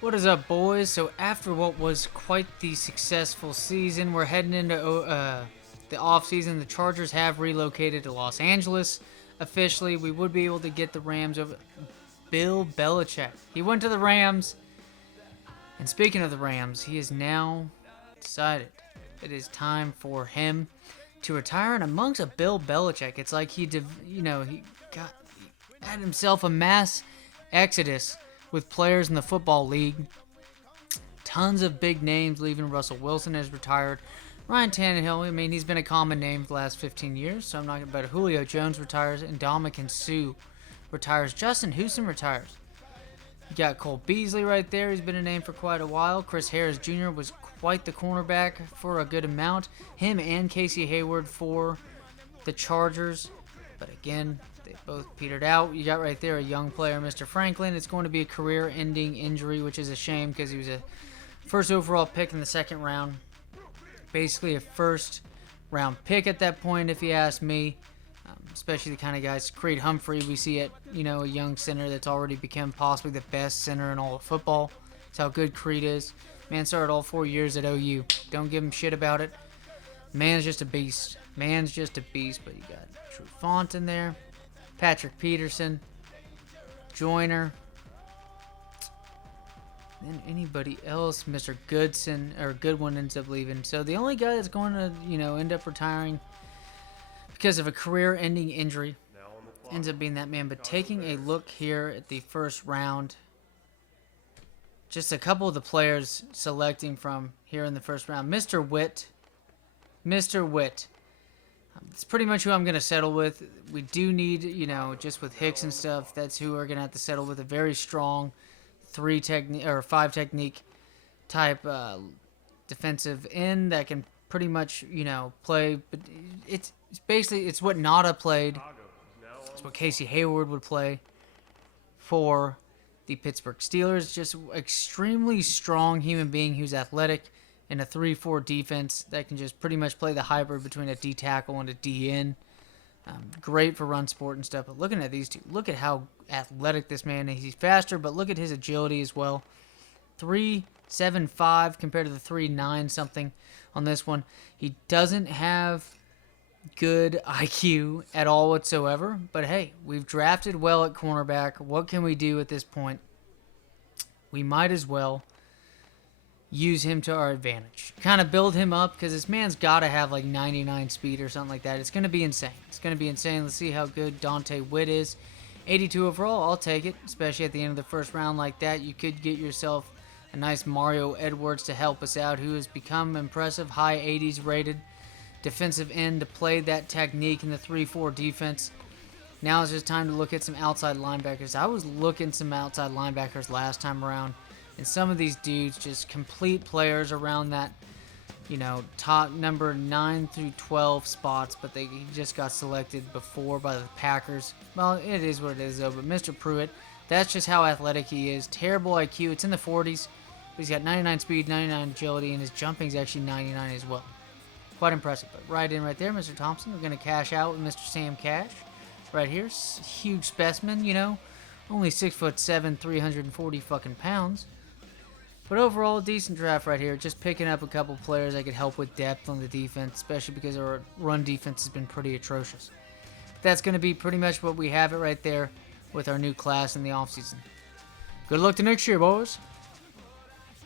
What is up, boys? So after what was quite the successful season, we're heading into the offseason. The Chargers have relocated to Los Angeles. Officially, we would be able to get the Rams over Bill Belichick. He went to the Rams, and speaking of the Rams, he has now decided it is time for him to retire. And amongst a Bill Belichick, it's like he had himself a mass exodus with players in the football league. Tons of big names leaving. Russell Wilson has retired. Ryan Tannehill, I mean, he's been a common name for the last 15 years, so I'm not going to bet. Julio Jones retires, and Ndamukong Suh retires. Justin Houston retires. You got Cole Beasley right there. He's been a name for quite a while. Chris Harris Jr. was quite the cornerback for a good amount. Him and Casey Hayward for the Chargers. But again, they both petered out. You got right there a young player, Mr. Franklin. It's going to be a career-ending injury, which is a shame because he was a first overall pick in the second round. Basically a first-round pick at that point, if you ask me. Especially the kind of guys, Creed Humphrey, we see it, a young center that's already become possibly the best center in all of football. That's how good Creed is. Man started all 4 years at OU. Don't give him shit about it. Man's just a beast. But you got True Font in there. Patrick Peterson. Joyner. Then anybody else, Mr. Goodwin ends up leaving. So the only guy that's going to, end up retiring because of a career-ending injury ends up being that man. But taking a look here at the first round, just a couple of the players selecting from here in the first round. Mr. Witt. It's pretty much who I'm going to settle with. We do need, just with Hicks and stuff, that's who we're going to have to settle with. A very strong 5 technique type defensive end that can pretty much, play. But it's basically, it's what Nada played. It's what Casey Hayward would play for the Pittsburgh Steelers. Just extremely strong human being who's athletic in a 3-4 defense that can just pretty much play the hybrid between a D tackle and a D end. Great for run support and stuff. But looking at these two, look at how athletic this man is. He's faster, but look at his agility as well. 3.75 compared to the 3.9 something on this one. He doesn't have good IQ at all whatsoever. But hey, we've drafted well at cornerback. What can we do at this point? We might as well use him to our advantage. Kind of build him up because this man's got to have like 99 speed or something like that. It's going to be insane. Let's see how good Dante Witt is. 82 overall, I'll take it, especially at the end of the first round like that. You could get yourself a nice Mario Edwards to help us out, who has become impressive, high 80s rated defensive end to play that technique in the 3-4 defense. Now it's just time to look at some outside linebackers. I was looking some outside linebackers last time around, and some of these dudes just complete players around that, top number 9 through 12 spots, but he just got selected before by the Packers. Well, it is what it is, though. But Mr. Pruitt, that's just how athletic he is. Terrible IQ. It's in the 40s. But he's got 99 speed, 99 agility, and his jumping is actually 99 as well. Quite impressive. But right in right there, Mr. Thompson. We're going to cash out with Mr. Sam Cash. Right here. Huge specimen, Only 6'7", 340 fucking pounds. But overall, a decent draft right here. Just picking up a couple players that could help with depth on the defense, especially because our run defense has been pretty atrocious. But that's going to be pretty much what we have it right there with our new class in the offseason. Good luck to next year, boys.